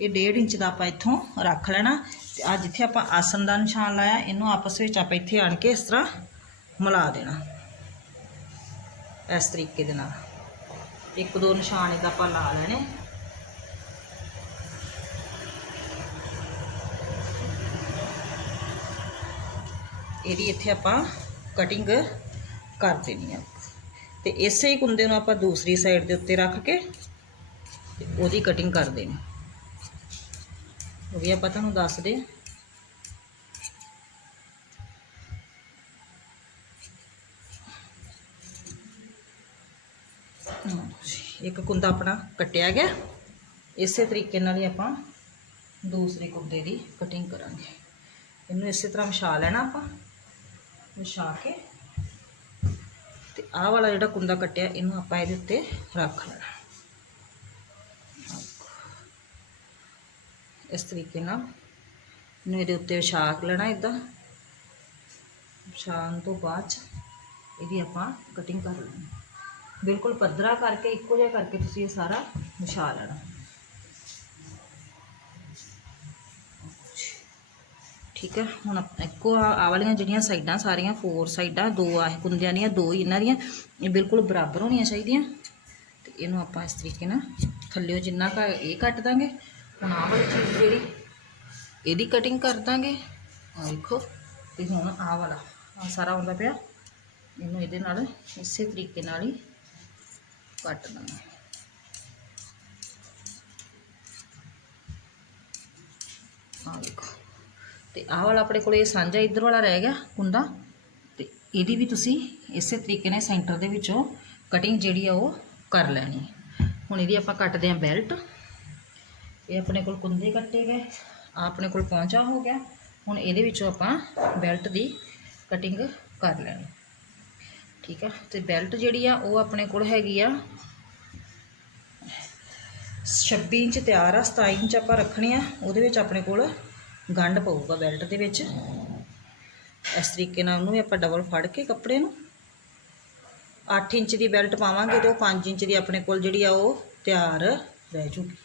ਇਹ 1.5 ਇੰਚ ਦਾ ਆਪਾਂ ਇੱਥੋਂ ਰੱਖ ਲੈਣਾ। ਤੇ ਆ ਜਿੱਥੇ ਆਪਾਂ ਆਸਨ ਦਾ ਨਿਸ਼ਾਨ ਲਾਇਆ, ਇਹਨੂੰ ਆਪਸ ਵਿੱਚ ਆਪਾਂ ਇੱਥੇ ਆਣ ਕੇ ਇਸ ਤਰ੍ਹਾਂ ਮਿਲਾ ਦੇਣਾ। ਇਸ ਤਰੀਕੇ ਦੇ ਨਾਲ। ਇੱਕ ਦੋ ਨਿਸ਼ਾਨ ਇਹਦਾ ਆਪਾਂ ਲਾ ਲੈਣੇ। ਇਹਦੀ ਇੱਥੇ ਆਪਾਂ ਕਟਿੰਗ ਕਰ ਦੇਣੀ ਆ। ਤੇ ਇਸੇ ਹੀ ਕੁੰਦੇ ਨੂੰ ਆਪਾਂ ਦੂਸਰੀ ਸਾਈਡ ਦੇ ਉੱਤੇ ਰੱਖ ਕੇ ਉਹਦੀ ਕਟਿੰਗ ਕਰ ਦੇਣੀ। ਉਹ ਵੀ ਆਪਾਂ ਤੁਹਾਨੂੰ ਦੱਸਦੇ ਹਾਂ। ਇੱਕ ਕੁੰਦਾ ਆਪਣਾ ਕੱਟਿਆ ਗਿਆ। ਇਸੇ ਤਰੀਕੇ ਨਾਲ ਹੀ ਆਪਾਂ ਦੂਸਰੇ ਕੁੰਦੇ ਦੀ ਕਟਿੰਗ ਕਰਾਂਗੇ। ਇਹਨੂੰ ਇਸੇ ਤਰ੍ਹਾਂ ਵਿਛਾ ਲੈਣਾ ਆਪਾਂ। ਵਿਛਾ ਕੇ ਤੇ ਆਹ ਵਾਲਾ ਜਿਹੜਾ ਕੁੰਦਾ ਕੱਟਿਆ, ਇਹਨੂੰ ਆਪਾਂ ਇਹਦੇ ਉੱਤੇ ਰੱਖ ਲੈਣਾ। ਇਸ ਤਰੀਕੇ ਨਾਲ ਇਹਨੂੰ ਇਹਦੇ ਉੱਤੇ ਵਿਛਾ ਲੈਣਾ ਇਦਾਂ ਵਿਛਾਉਣ ਤੋਂ ਬਾਅਦ 'ਚ ਇਹਦੀ ਆਪਾਂ ਕਟਿੰਗ ਕਰ ਲੈਣੀ। ਬਿਲਕੁਲ ਪੱਧਰਾ ਕਰਕੇ, ਇੱਕੋ ਜਿਹਾ ਕਰਕੇ ਤੁਸੀਂ ਇਹ ਸਾਰਾ ਵਿਛਾ ਲੈਣਾ। ਠੀਕ ਹੈ? ਹੁਣ ਆਪ- ਇੱਕੋ ਆ, ਆਹ ਵਾਲੀਆਂ ਜਿਹੜੀਆਂ ਸਾਈਡਾਂ, ਸਾਰੀਆਂ ਫੋਰ ਸਾਈਡਾਂ, ਦੋ ਆ ਕੁੰਦਿਆਂ ਦੀਆਂ, ਦੋ ਹੀ ਇਹਨਾਂ ਦੀਆਂ, ਇਹ ਬਿਲਕੁਲ ਬਰਾਬਰ ਹੋਣੀਆਂ ਚਾਹੀਦੀਆਂ। ਤੇ ਇਹਨੂੰ ਆਪਾਂ ਇਸ ਤਰੀਕੇ ਨਾਲ ਥੱਲਿਓ ਜਿੰਨਾ ਕ ਇਹ ਕੱਟ ਦਾਂਗੇ। ਹੁਣ ਆਹ ਵਾਲੀ ਚੀਜ਼ ਜਿਹੜੀ, ਇਹਦੀ ਕਟਿੰਗ ਕਰ ਦਾਂਗੇ। ਆ ਦੇਖੋ, ਤੇ ਹੁਣ ਆਹ ਵਾਲਾ ਆ ਸਾਰਾ ਆਉਂਦਾ ਪਿਆ। ਇਹਨੂੰ ਇਹਦੇ ਨਾਲ ਇਸੇ ਤਰੀਕੇ ਨਾਲ ਹੀ ਕੱਟ ਦਾਂਗੇ। ਆ ਦੇਖੋ। ਤੇ ਆਹ ਵਾਲਾ ਆਪਣੇ ਕੋਲ ਇਹ ਸਾਂਝਾ ਇੱਧਰ ਵਾਲਾ ਰਹਿ ਗਿਆ ਕੁੰਦਾ ਤੇ ਇਹਦੀ ਵੀ ਤੁਸੀਂ ਇਸੇ ਤਰੀਕੇ ਨਾਲ ਸੈਂਟਰ ਦੇ ਵਿੱਚੋਂ ਕਟਿੰਗ ਜਿਹੜੀ ਆ ਉਹ ਕਰ ਲੈਣੀ ਹੁਣ ਇਹਦੀ ਆਪਾਂ ਕੱਟਦੇ ਆਂ ਬੈਲਟ ਇਹ ਆਪਣੇ ਕੋਲ ਕੁੰਦੇ ਕੱਟੇ ਗਏ ਆ ਆਪਣੇ ਕੋਲ ਪਹੁੰਚਾ ਹੋ ਗਿਆ। ਹੁਣ ਇਹਦੇ ਵਿੱਚੋਂ ਆਪਾਂ ਬੈਲਟ ਦੀ ਕਟਿੰਗ ਕਰ ਲੈਣੀ। ਠੀਕ ਆ? ਤੇ ਬੈਲਟ ਜਿਹੜੀ ਆ ਉਹ ਆਪਣੇ ਕੋਲ ਹੈਗੀ ਆ 26 ਇੰਚ ਤਿਆਰ ਆ 27 ਇੰਚ ਆਪਾਂ ਰੱਖਣੀ ਆ। ਉਹਦੇ ਵਿੱਚ ਆਪਣੇ ਕੋਲ ਗੰਢ ਪਊਗਾ ਬੈਲਟ ਦੇ ਵਿੱਚ। ਇਸ ਤਰੀਕੇ ਨਾਲ ਉਹਨੂੰ ਵੀ ਆਪਾਂ ਡਬਲ ਫੜ ਕੇ ਕੱਪੜੇ ਨੂੰ 8 ਇੰਚ ਦੀ ਬੈਲਟ ਪਾਵਾਂਗੇ ਤੇ ਉਹ 5 ਇੰਚ ਦੀ ਆਪਣੇ ਕੋਲ ਜਿਹੜੀ ਆ ਉਹ ਤਿਆਰ ਰਹਿ ਜੂਗੀ।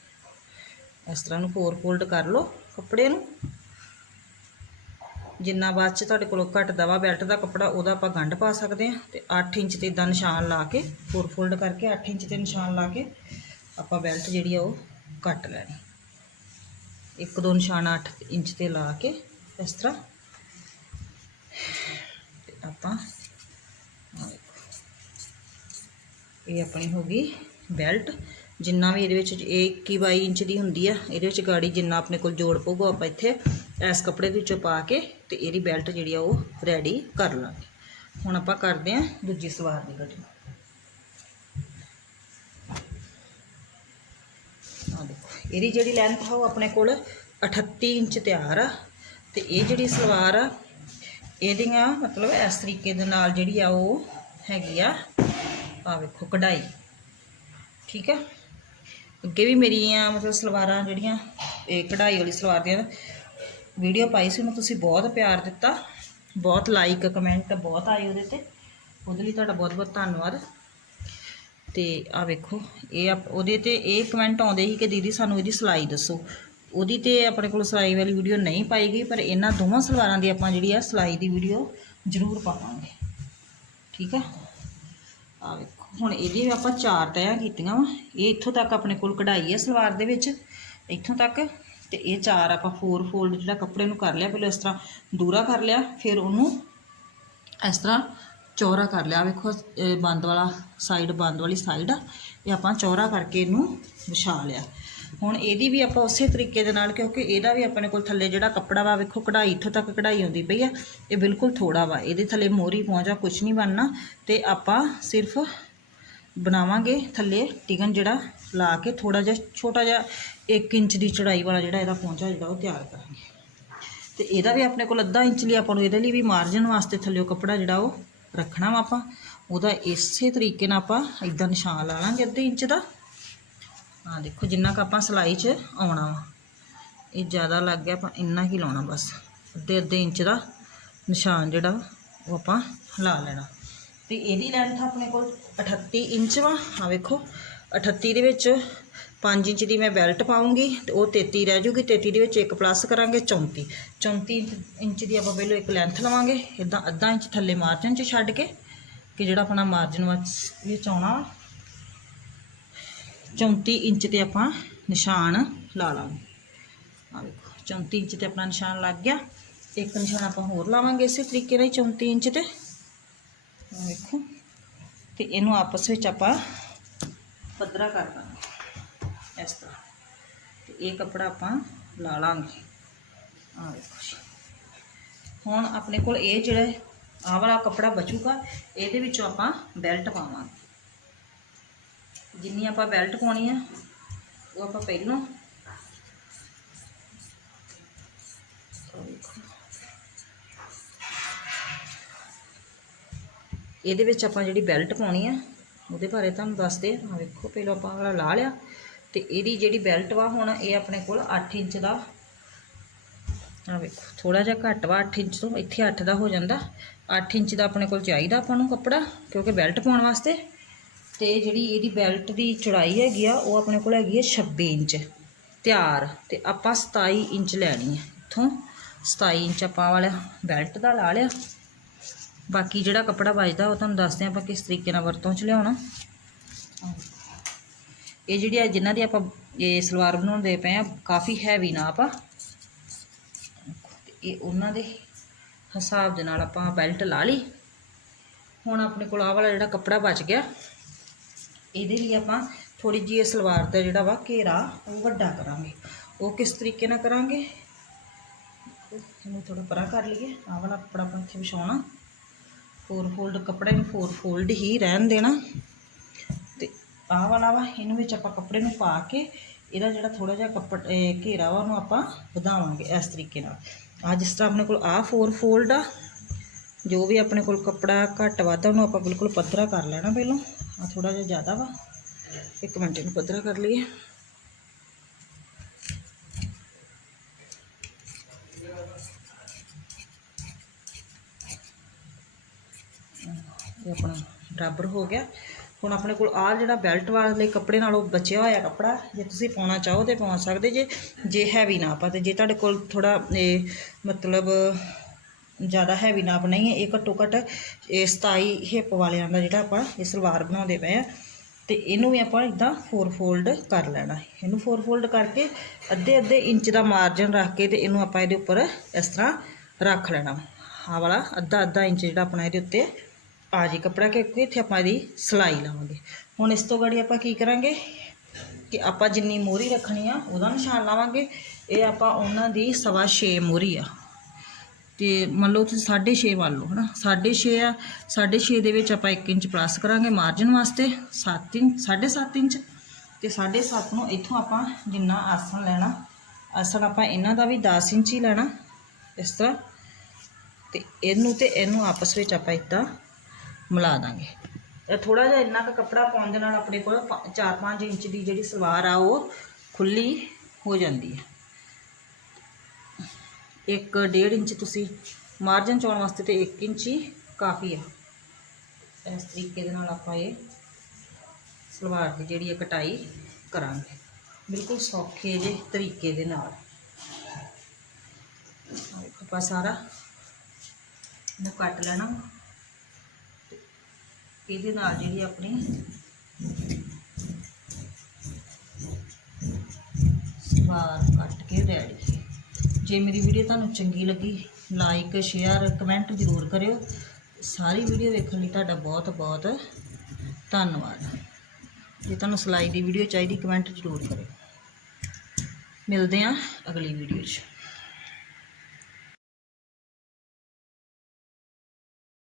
ਇਸ ਤਰ੍ਹਾਂ ਨੂੰ ਫੋਰ ਫੋਲਡ ਕਰ ਲਓ ਕੱਪੜੇ ਨੂੰ। ਜਿੰਨਾ ਬਾਅਦ ਚ ਤੁਹਾਡੇ ਕੋਲੋਂ ਘਟਦਾ ਵਾ ਬੈਲਟ ਦਾ ਕੱਪੜਾ, ਉਹਦਾ ਆਪਾਂ ਗੰਢ ਪਾ ਸਕਦੇ ਆ ਤੇ 8 ਇੰਚ ਤੇ ਇਦਾਂ ਨਿਸ਼ਾਨ ਲਾ ਕੇ ਫੋਰ ਫੋਲਡ ਕਰਕੇ 8 ਇੰਚ ਤੇ ਨਿਸ਼ਾਨ ਲਾ ਕੇ ਆਪਾਂ ਬੈਲਟ ਜਿਹੜੀ ਆ ਉਹ ਕੱਟ ਲੈਣੀ। ਇੱਕ ਦੋ ਨਿਸ਼ਾਨ 8 ਇੰਚ ਤੇ ਲਾ ਕੇ ਇਸ ਤਰ੍ਹਾਂ। ਤੇ ਆਪਾਂ ਇਹ ਆਪਣੀ ਹੋ ਗਈ ਬੈਲਟ। ਜਿੰਨਾ ਵੀ ਇਹਦੇ ਵਿੱਚ ਇਹ 21 22 ਇੰਚ ਦੀ ਹੁੰਦੀ ਆ, ਇਹਦੇ ਵਿੱਚ ਗਾੜੀ ਜਿੰਨਾ ਆਪਣੇ ਕੋਲ ਜੋੜ ਪਊਗਾ ਆਪਾਂ ਇੱਥੇ ਇਸ ਕੱਪੜੇ ਦੇ ਵਿੱਚੋਂ ਪਾ ਕੇ ਤੇ ਇਹਦੀ ਬੈਲਟ ਜਿਹੜੀ ਆ ਉਹ ਰੈਡੀ ਕਰ ਲਾਂਗੇ। ਹੁਣ ਆਪਾਂ ਕਰਦੇ ਆ ਦੂਜੀ ਸਵਾਰ ਦੀ ਕਟਿੰਗ ਆ ਦੇਖੋ ਇਹਦੀ ਜਿਹੜੀ ਲੈਂਥ ਆ ਉਹ ਆਪਣੇ ਕੋਲ 38 ਇੰਚ ਤਿਆਰ ਆ। ਤੇ ਇਹ ਜਿਹੜੀ ਸਲਵਾਰ ਆ, ਇਹਦੀਆਂ ਮਤਲਬ ਇਸ ਤਰੀਕੇ ਦੇ ਨਾਲ ਜਿਹੜੀ ਆ ਉਹ ਹੈਗੀ ਆ। ਆ ਵੇਖੋ ਕਢਾਈ। ਠੀਕ ਆ? ਅੱਗੇ ਵੀ ਮੇਰੀਆਂ ਮਤਲਬ ਸਲਵਾਰਾਂ ਜਿਹੜੀਆਂ, ਇਹ ਕਢਾਈ ਵਾਲੀ ਸਲਵਾਰ ਦੀਆਂ ਵੀਡੀਓ ਪਾਈ ਸੀ, ਉਹਨੂੰ ਤੁਸੀਂ ਬਹੁਤ ਪਿਆਰ ਦਿੱਤਾ। ਬਹੁਤ ਲਾਈਕ ਕਮੈਂਟ ਬਹੁਤ ਆਏ ਉਹਦੇ ਤੇ। ਉਹਦੇ ਲਈ ਤੁਹਾਡਾ ਬਹੁਤ ਬਹੁਤ ਧੰਨਵਾਦ। ਤੇ ਆ ਵੇਖੋ, ਇਹ ਆਪ- ਉਹਦੇ ਤੇ ਇਹ ਕਮੈਂਟ ਆਉਂਦੇ ਸੀ ਕਿ ਦੀਦੀ ਸਾਨੂੰ ਇਹਦੀ ਸਿਲਾਈ ਦੱਸੋ। ਉਹਦੀ ਤੇ ਆਪਣੇ ਕੋਲ ਸਿਲਾਈ ਵਾਲੀ ਵੀਡੀਓ ਨਹੀਂ ਪਾਈ ਗਈ ਪਰ ਇਹਨਾਂ ਦੋਵਾਂ ਸਲਵਾਰਾਂ ਦੀ ਆਪਾਂ ਜਿਹੜੀ ਆ ਸਿਲਾਈ ਦੀ ਵੀਡੀਓ ਜ਼ਰੂਰ ਪਾਵਾਂਗੇ। ਠੀਕ ਆ? ਆ ਵੇਖੋ, ਹੁਣ ਇਹਦੀ ਆਪਾਂ ਚਾਰ ਤੈਆਂ ਕੀਤੀਆਂ ਵਾ। ਇਹ ਇੱਥੋਂ ਤੱਕ ਆਪਣੇ ਕੋਲ ਕਢਾਈ ਹੈ ਸਲਵਾਰ ਦੇ ਵਿੱਚ। ਇੱਥੋਂ ਤੱਕ ਤੇ ਇਹ ਚਾਰ ਆਪਾਂ ਫੋਰ ਫੋਲਡ ਜਿਹੜਾ ਕੱਪੜੇ ਨੂੰ ਕਰ ਲਿਆ, ਪਹਿਲਾਂ ਇਸ ਤਰ੍ਹਾਂ ਦੂਰਾ ਕਰ ਲਿਆ, ਫਿਰ ਉਹਨੂੰ ਇਸ ਤਰ੍ਹਾਂ ਚੌਰਾ ਕਰ ਲਿਆ। ਵੇਖੋ ਬੰਦ ਵਾਲਾ ਸਾਈਡ ਬੰਦ ਵਾਲੀ ਸਾਈਡ ਆ। ਇਹ ਆਪਾਂ ਚੌਰਾ ਕਰਕੇ ਇਹਨੂੰ ਵਿਛਾ ਲਿਆ। ਹੁਣ ਇਹਦੀ ਵੀ ਆਪਾਂ ਉਸੇ ਤਰੀਕੇ ਦੇ ਨਾਲ, ਕਿਉਂਕਿ ਇਹਦਾ ਵੀ ਆਪਣੇ ਕੋਲ ਥੱਲੇ ਜਿਹੜਾ ਕੱਪੜਾ ਵਾ, ਵੇਖੋ, ਕਢਾਈ ਇੱਥੋਂ ਤੱਕ ਕਢਾਈ ਆਉਂਦੀ ਪਈ ਆ। ਇਹ ਬਿਲਕੁਲ ਥੋੜਾ ਵਾ। ਇਹਦੇ ਥੱਲੇ ਮੋਹਰੀ ਪਹੁੰਚਾ ਕੁਝ ਨਹੀਂ ਬਣਨਾ। ਤੇ ਆਪਾਂ ਸਿਰਫ ਬਣਾਵਾਂਗੇ ਥੱਲੇ ਟਿਕਨ ਜਿਹੜਾ ਲਾ ਕੇ ਥੋੜਾ ਜਿਹਾ, ਛੋਟਾ ਜਿਹਾ 1 ਇੰਚ ਦੀ ਚੜਾਈ ਵਾਲਾ ਜਿਹੜਾ ਇਹਦਾ ਪਹੁੰਚਾ, ਜਿਹੜਾ ਉਹ ਤਿਆਰ ਕਰਾਂਗੇ। ਤੇ ਇਹਦਾ ਵੀ ਆਪਣੇ ਕੋਲ ਅੱਧਾ ਇੰਚ ਲਈ ਆਪਾਂ ਨੂੰ ਇਹਦੇ ਲਈ ਵੀ ਮਾਰਜਨ ਵਾਸਤੇ ਥੱਲੇ ਕੱਪੜਾ ਜਿਹੜਾ ਉਹ ਰੱਖਣਾ ਵਾ ਆਪਾਂ। ਉਹਦਾ ਇਸੇ ਤਰੀਕੇ ਨਾਲ ਆਪਾਂ ਇਦਾਂ ਨਿਸ਼ਾਨ ਲਾ ਲਾਂਗੇ ਅੱਧੇ ਇੰਚ ਦਾ। ਆ ਦੇਖੋ ਜਿੰਨਾ ਕੁ ਆਪਾਂ ਸਲਾਈ 'ਚ ਆਉਣਾ ਵਾ। ਇਹ ਜ਼ਿਆਦਾ ਲੱਗ ਗਿਆ ਆਪਾਂ ਇੰਨਾ ਹੀ ਲਾਉਣਾ ਬਸ। ਅੱਧੇ ਅੱਧੇ ਇੰਚ ਦਾ ਨਿਸ਼ਾਨ ਜਿਹੜਾ ਉਹ ਆਪਾਂ ਲਾ ਲੈਣਾ। ਤੇ ਇਹਦੀ ਲੈਂਥ ਆਪਣੇ ਕੋਲ 38 ਇੰਚ ਵਾ। ਆ ਵੇਖੋ 38 ਦੇ ਵਿੱਚ 5 ਇੰਚ ਦੀ ਮੈਂ ਬੈਲਟ ਪਾਉਂਗੀ ਤੇ ਉਹ 33 ਰਹਿ ਜੂਗੀ। 33 ਦੇ ਵਿੱਚ ਇੱਕ ਪਲੱਸ ਕਰਾਂਗੇ 34 34 ਇੰਚ ਦੀ ਆਪਾਂ ਪਹਿਲਾਂ ਇੱਕ ਲੈਂਥ ਲਵਾਂਗੇ। ਇਦਾਂ ਅੱਧਾ ਇੰਚ ਥੱਲੇ ਮਾਰਜਨ 'ਚ ਛੱਡ ਕੇ ਕਿ ਜਿਹੜਾ ਆਪਣਾ ਮਾਰਜਨ ਵਿੱਚ ਆਉਣਾ ਵਾ। 34 ਇੰਚ ਤੇ ਆਪਾਂ ਨਿਸ਼ਾਨ ਲਾ ਲਾਂਗੇ। ਆ ਵੇਖੋ 34 ਇੰਚ ਤੇ ਆਪਣਾ ਨਿਸ਼ਾਨ ਲੱਗ ਗਿਆ। ਇੱਕ ਨਿਸ਼ਾਨ ਆਪਾਂ ਹੋਰ ਲਾਵਾਂਗੇ ਇਸੇ ਤਰੀਕੇ ਨਾਲ ਹੀ 34 ਇੰਚ ਤੇ। ਵੇਖੋ। ਤੇ ਇਹਨੂੰ ਆਪਸ ਵਿੱਚ ਆਪਾਂ ਪੱਧਰਾ ਕਰ ਦਾਂਗੇ। ਇਸ ਤਰ੍ਹਾਂ। ਤੇ ਇਹ ਕੱਪੜਾ ਆਪਾਂ ਲਾ ਲਾਂਗੇ। ਆ ਵੇਖੋ ਜੀ। ਹੁਣ ਆਪਣੇ ਕੋਲ ਇਹ ਜਿਹੜਾ ਆਹ ਵਾਲਾ ਕੱਪੜਾ ਬਚੂਗਾ, ਇਹਦੇ ਵਿੱਚੋਂ ਆਪਾਂ ਬੈਲਟ ਪਾਵਾਂਗੇ। ਜਿੰਨੀ ਆਪਾਂ ਬੈਲਟ ਪਾਉਣੀ ਆ, ਉਹ ਆਪਾਂ ਪਹਿਲੋਂ ਇਹਦੇ ਵਿੱਚ ਆਪਾਂ ਜਿਹੜੀ ਬੈਲਟ ਪਾਉਣੀ ਆ, ਉਹਦੇ ਬਾਰੇ ਤੁਹਾਨੂੰ ਦੱਸਦੇ ਆ ਵੇਖੋ, ਪਹਿਲਾਂ ਆਪਾਂ ਵਾਲਾ ਲਾ ਲਿਆ। ਤੇ ਇਹਦੀ ਜਿਹੜੀ ਬੈਲਟ ਵਾ ਹੁਣ ਇਹ ਆਪਣੇ ਕੋਲ 8 ਇੰਚ ਦਾ। ਆ ਵੇਖੋ ਥੋੜਾ ਜਿਹਾ ਘੱਟ ਵਾ 8 ਇੰਚ ਤੋਂ, ਇੱਥੇ 8 ਦਾ ਹੋ ਜਾਂਦਾ। 8 ਇੰਚ ਦਾ ਆਪਣੇ ਕੋਲ ਚਾਹੀਦਾ ਆਪਾਂ ਨੂੰ ਕੱਪੜਾ, ਕਿਉਂਕਿ ਬੈਲਟ ਪਾਉਣ ਵਾਸਤੇ। ਤੇ ਜਿਹੜੀ ਇਹਦੀ ਬੈਲਟ ਦੀ ਚੌੜਾਈ ਹੈਗੀ ਆ, ਉਹ ਆਪਣੇ ਕੋਲ ਹੈਗੀ ਆ 26 ਇੰਚ। ਤਿਆਰ, ਤੇ ਆਪਾਂ 27 ਇੰਚ ਲੈਣੀ ਹੈ ਇੱਥੋਂ। 27 ਇੰਚ ਆਪਾਂ ਵਾਲਾ ਬੈਲਟ ਦਾ ਲਾ ਲਿਆ। ਬਾਕੀ ਜਿਹੜਾ ਕੱਪੜਾ ਬਚਦਾ, ਉਹ ਤੁਹਾਨੂੰ ਦੱਸਦੇ ਹਾਂ ਆਪਾਂ ਕਿਸ ਤਰੀਕੇ ਨਾਲ ਵਰਤੋਂ ਚ ਲਿਆਉਣਾ। ਇਹ ਜਿਹੜੀ ਆ ਜਿਨ੍ਹਾਂ ਦੀ ਆਪਾਂ ਇਹ ਸਲਵਾਰ ਬਣਾਉਂਦੇ ਪਏ ਆ, ਕਾਫੀ ਹੈਵੀ ਨਾ ਆਪਾਂ ਇਹ ਉਹਨਾਂ ਦੇ ਹਿਸਾਬ ਦੇ ਨਾਲ ਆਪਾਂ ਬੈਲਟ ਲਾ ਲਈ। ਹੁਣ ਆਪਣੇ ਕੋਲ ਆਹ ਵਾਲਾ ਜਿਹੜਾ ਕੱਪੜਾ ਬਚ ਗਿਆ, ਇਹਦੇ ਲਈ ਆਪਾਂ ਥੋੜੀ ਜਿਹੀ ਸਲਵਾਰ ਦਾ ਜਿਹੜਾ ਵਾ ਘੇਰਾ ਉਹ ਵੱਡਾ ਕਰਾਂਗੇ। ਉਹ ਕਿਸ ਤਰੀਕੇ ਨਾਲ ਕਰਾਂਗੇ? ਇਹਨੂੰ ਥੋੜਾ ਪਰਾਂ ਕਰ ਲਈਏ। ਆਹ ਵਾਲਾ ਕੱਪੜਾ ਆਪਾਂ ਇੱਥੇ ਵਿਛਾਉਣਾ। ਫੋਰ ਫੋਲਡ ਕੱਪੜੇ ਨੂੰ ਫੋਰ ਫੋਲਡ ਹੀ ਰਹਿਣ ਦੇਣਾ। ਆਹ ਵਾਲਾ ਵਾ, ਇਹਨੂੰ ਵਿੱਚ ਆਪਾਂ ਕੱਪੜੇ ਨੂੰ ਪਾ ਕੇ, ਇਹਦਾ ਜਿਹੜਾ ਥੋੜਾ ਜਿਹਾ ਕੱਪੜ, ਇਹ ਘੇਰਾ ਵਾ, ਉਹਨੂੰ ਆਪਾਂ ਵਧਾਵਾਂਗੇ ਇਸ ਤਰੀਕੇ ਨਾਲ। ਆ ਜਿਸ ਤਰ੍ਹਾਂ ਆਪਣੇ ਕੋਲ ਆਹ ਫੋਰ ਫੋਲਡ ਆ, ਜੋ ਵੀ ਆਪਣੇ ਕੋਲ ਕੱਪੜਾ ਘੱਟ ਵੱਧ ਆ, ਉਹਨੂੰ ਆਪਾਂ ਬਿਲਕੁਲ ਪੱਧਰਾ ਕਰ ਲੈਣਾ ਪਹਿਲਾਂ। ਆ ਥੋੜਾ ਜਿਹਾ ਜ਼ਿਆਦਾ ਵਾ। ਇੱਕ ਮਿੰਟ ਇਹਨੂੰ ਪੱਧਰਾ ਕਰ ਲਈਏ। ਇਹ ਆਪਣਾ ਬਰਾਬਰ ਹੋ ਗਿਆ। ਹੁਣ ਆਪਣੇ ਕੋਲ ਆਹ ਜਿਹੜਾ ਬੈਲਟ ਵਾਲੇ ਕੱਪੜੇ ਨਾਲੋਂ ਬਚਿਆ ਹੋਇਆ ਕੱਪੜਾ, ਜੇ ਤੁਸੀਂ ਪਾਉਣਾ ਚਾਹੋ ਤੇ ਪਾ ਸਕਦੇ ਜੇ ਜੇ ਹੈਵੀ ਨਾ ਪਾ ਤੇ ਜੇ ਤੁਹਾਡੇ ਕੋਲ ਥੋੜਾ ਇਹ ਮਤਲਬ ਜ਼ਿਆਦਾ ਹੈਵੀ ਨਾਪ ਨਹੀਂ ਹੈ, ਇਹ ਘੱਟੋ ਘੱਟ ਇਹ 27 ਹਿੱਪ ਵਾਲਿਆਂ ਦਾ ਜਿਹੜਾ ਆਪਾਂ ਇਹ ਸਲਵਾਰ ਬਣਾਉਂਦੇ ਪਏ ਆ। ਤੇ ਇਹਨੂੰ ਵੀ ਆਪਾਂ ਇਦਾਂ ਫੋਰ ਫੋਲਡ ਕਰ ਲੈਣਾ। ਇਹਨੂੰ ਫੋਰ ਫੋਲਡ ਕਰਕੇ ਅੱਧੇ ਅੱਧੇ ਇੰਚ ਦਾ ਮਾਰਜਨ ਰੱਖ ਕੇ ਤੇ ਇਹਨੂੰ ਆਪਾਂ ਇਹਦੇ ਉੱਪਰ ਇਸ ਤਰ੍ਹਾਂ ਰੱਖ ਲੈਣਾ। ਆਹ ਵਾਲਾ ਅੱਧਾ ਅੱਧਾ ਇੰਚ ਜਿਹੜਾ ਆਪਣਾ ਇਹਦੇ ਉੱਤੇ ਆ ਜੇ ਕੱਪੜਾ ਕਿਉਂਕਿ ਇੱਥੇ ਆਪਾਂ ਇਹਦੀ ਸਿਲਾਈ ਲਾਵਾਂਗੇ। ਹੁਣ ਇਸ ਤੋਂ ਗਾੜੀ ਆਪਾਂ ਕੀ ਕਰਾਂਗੇ ਕਿ ਆਪਾਂ ਜਿੰਨੀ ਮੋਹਰੀ ਰੱਖਣੀ ਆ, ਉਹਦਾ ਨਿਸ਼ਾਨ ਲਾਵਾਂਗੇ। ਇਹ ਆਪਾਂ ਉਹਨਾਂ ਦੀ ਸਵਾ ਛੇ ਮੋਹਰੀ ਆ। ਤੇ ਮੰਨ ਲਓ ਤੁਸੀਂ 6.5 ਮੰਨ ਲਓ, ਹਨਾ? 6.5 ਆ 6.5 ਦੇ ਵਿੱਚ ਆਪਾਂ 1 ਇੰਚ ਪਲੱਸ ਕਰਾਂਗੇ ਮਾਰਜਨ ਵਾਸਤੇ 7 ਇੰਚ 7.5 ਇੰਚ। ਤੇ 7.5 ਨੂੰ ਇੱਥੋਂ ਆਪਾਂ ਜਿੰਨਾ ਆਸਣ ਲੈਣਾ, ਆਸਣ ਆਪਾਂ ਇਹਨਾਂ ਦਾ ਵੀ 10 ਇੰਚ ਹੀ ਲੈਣਾ, ਇਸ ਤਰ੍ਹਾਂ। ਤੇ ਇਹਨੂੰ ਤੇ ਇਹਨੂੰ ਆਪਸ ਵਿੱਚ ਆਪਾਂ ਇਦਾਂ ਮਿਲਾ ਦਾਂਗੇ। ਇਹ ਥੋੜਾ ਜਿਹਾ ਇੰਨਾ ਕੁ ਕੱਪੜਾ ਪਾਉਣ ਦੇ ਨਾਲ ਆਪਣੇ ਕੋਲ 4-5 ਇੰਚ ਦੀ ਜਿਹੜੀ ਸਲਵਾਰ ਆ ਉਹ ਖੁੱਲੀ ਹੋ ਜਾਂਦੀ ਹੈ। ਇੱਕ ਡੇਢ ਇੰਚ ਤੁਸੀਂ ਮਾਰਜਨ ਚਾਉਣ ਵਾਸਤੇ ਤੇ 1 ਇੰਚ ਹੀ ਕਾਫੀ ਆ। ਇਸ ਤਰੀਕੇ ਦੇ ਨਾਲ ਆਪਾਂ ਇਹ ਸਲਵਾਰ ਦੀ ਜਿਹੜੀ ਹੈ ਕਟਾਈ ਕਰਾਂਗੇ। ਬਿਲਕੁਲ ਸੌਖੇ ਜਿਹੇ ਤਰੀਕੇ ਦੇ ਨਾਲ। ਆਪਾਂ ਸਾਰਾ ਇਹਨੂੰ ਕੱਟ ਲੈਣਾ। ਇਹਦੇ ਨਾਲ ਜਿਹੜੀ ਆਪਣੀ ਸਵਾਰ ਕੱਟ ਕੇ ਰੈਡੀ ਜੇ ਮੇਰੀ ਵੀਡੀਓ ਤੁਹਾਨੂੰ ਚੰਗੀ ਲੱਗੀ ਲਾਈਕ ਸ਼ੇਅਰ ਕਮੈਂਟ ਜ਼ਰੂਰ ਕਰਿਓ। ਸਾਰੀ ਵੀਡੀਓ ਵੇਖਣ ਲਈ ਤੁਹਾਡਾ ਬਹੁਤ ਬਹੁਤ ਧੰਨਵਾਦ। ਜੇ ਤੁਹਾਨੂੰ ਸਿਲਾਈ ਦੀ ਵੀਡੀਓ ਚਾਹੀਦੀ ਕਮੈਂਟ ਜ਼ਰੂਰ ਕਰਿਓ। ਮਿਲਦੇ ਹਾਂ ਅਗਲੀ ਵੀਡੀਓ 'ਚ।